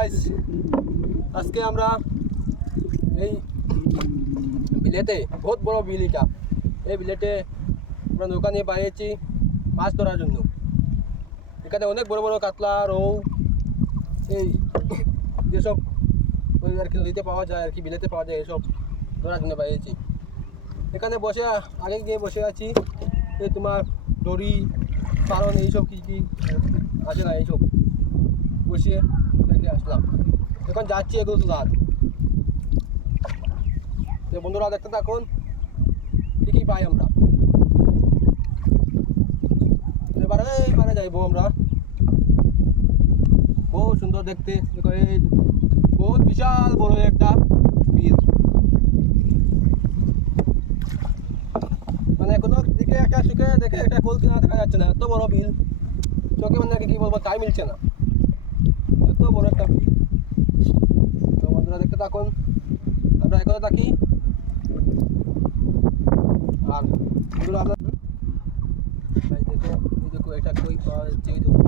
Guys, আজকে আমরা এই বিলেতে বহুত বড় বিল এটা। এই বিলেতে আমরা নৌকা নিয়ে বাইরেছি মাছ ধরার জন্য। এখানে অনেক বড় বড় কাতলা, রৌ, এই যেসব ওই আর কি নদীতে পাওয়া যায় আর কি বিলেতে পাওয়া যায় এসব ধরার জন্য বাইরেছি। এখানে বসে আগে গিয়ে বসে আছি। এই তোমার দড়ি, কারণ এইসব কী কী আছে না, এইসব বসিয়ে দেখে আসলাম। এখন যাচ্ছি এগুলো তোলার। বন্ধুরা দেখতে থাকুন কী কী পাই আমরা। এবারে যাইবো আমরা। বহুত সুন্দর দেখতে, দেখো এই বহুত বিশাল বড় একটা বিল। মানে কোনো দিকে একটা চোখে দেখে একটা কোল কিনা দেখা যাচ্ছে না, এত বড় বিল। চোখে মানে কি বলবো তাই মিলছে না, এত বড় একটা বিল। তো বন্ধুরা দেখতে থাকুন, আমরা এখানে থাকি। আর বন্ধুরা আমরা দেখো, এই দেখো এটা কই পাওয়া যাচ্ছে, এই দেখো